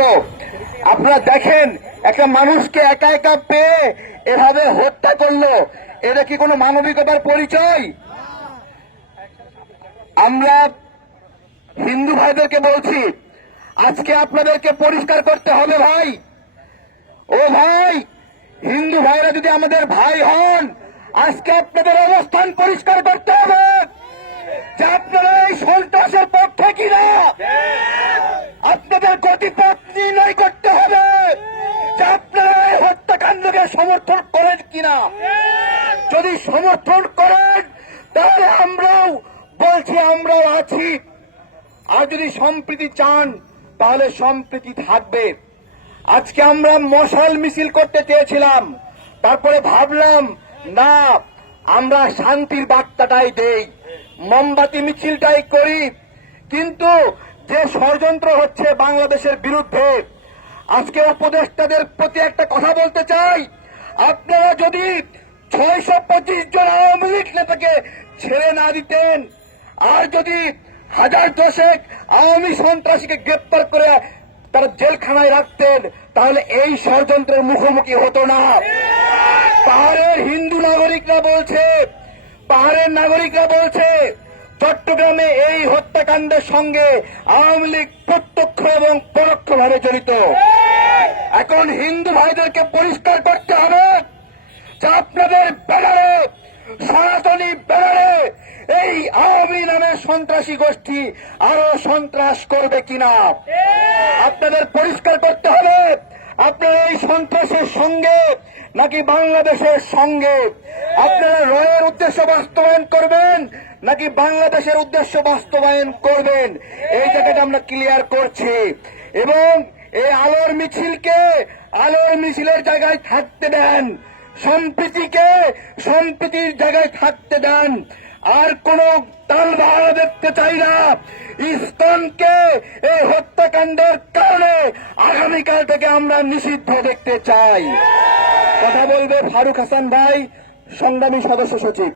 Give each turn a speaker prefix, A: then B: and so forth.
A: করল আপনারা দেখেন, একটা মানুষকে একা একা পেয়ে এভাবে হত্যা করল, এটা কি কোনো মানবিকতার পরিচয়? আমরা হিন্দু ভাইদেরকে বলছি, আজকে আপনাদেরকে পরিষ্কার করতে হবে ভাই। ও ভাই, হিন্দু ভাইরা যদি আমাদের ভাই হন, আজকে আপনাদের অবস্থান পরিষ্কার করতে হবে। যে আপনারা এই সন্ত্রাসের পক্ষে কিনা আপনাদের গতিপথ নির্ণয় করতে হবে যে আপনারা এই হত্যাকাণ্ডকে সমর্থন করেন কিনা? যদি সমর্থন করেন, তাহলে আমরাও বলছি, আমরাও আছি। আর যদি সম্প্রীতি চান, তাহলে সম্প্রীতি থাকবে। আজকে আমরা মশাল মিছিল করতে চেয়েছিলাম। তারপরে ভাবলাম, না, আমরা শান্তির বার্তাটাই দেই। মোমবাতি মিছিলটাই করি। কিন্তু যে ষড়যন্ত্র হচ্ছে বাংলাদেশের বিরুদ্ধে, আজকে উপদেষ্টাদের প্রতি একটা কথা বলতে চাই। আপনারা যদি ছয়শো পঁচিশ জন আওয়ামী লীগ নেতাকে ছেড়ে না দিতেন, আর যদি হাজার দশেক আওয়ামী সন্ত্রাসীকে গ্রেপ্তার করে তারা জেলখানায় রাখতেন, তাহলে এই ষড়যন্ত্রের মুখোমুখি হতো না। পাহাড়ের হিন্দু নাগরিকরা বলছে, পাহাড়ের নাগরিকরা বলছে, চট্টগ্রামে এই হত্যাকাণ্ডের সঙ্গে আওয়ামী লীগ প্রত্যক্ষ এবং পরোক্ষভাবে জড়িত। এখন হিন্দু ভাইদেরকে পরিষ্কার করতে হবে যে আপনাদের ব্যানারে সনাতনী ব্যানারে এই আওয়ামী নামের সন্ত্রাসী গোষ্ঠী আরও সন্ত্রাস করবে কিনা? আপনাদের পরিষ্কার করতে হবে আপনারা এই সন্ত্রাসের সঙ্গে নাকি বাংলাদেশের সঙ্গে? আপনারা রয়ের উদ্দেশ্য বাস্তবায়ন করবেন নাকি বাংলাদেশের উদ্দেশ্য বাস্তবায়ন করবেন? এই জায়গাটা আমরা ক্লিয়ার করছি। এবং এই আলোর মিছিলকে, আলোর মিছিলের জায়গায় থাকতে দেন। সম্প্রীতিকে সম্প্রীতির জায়গায় থাকতে দেন। আর কোন তাল ভাড়া দেখতে চাই না। ইস্তনকে এই হত্যাকাণ্ডের কারণে আগামীকাল থেকে আমরা নিষিদ্ধ দেখতে চাই। কথা বলবে ফারুক হাসান ভাই, সংগ্রামী সদস্য সচিব।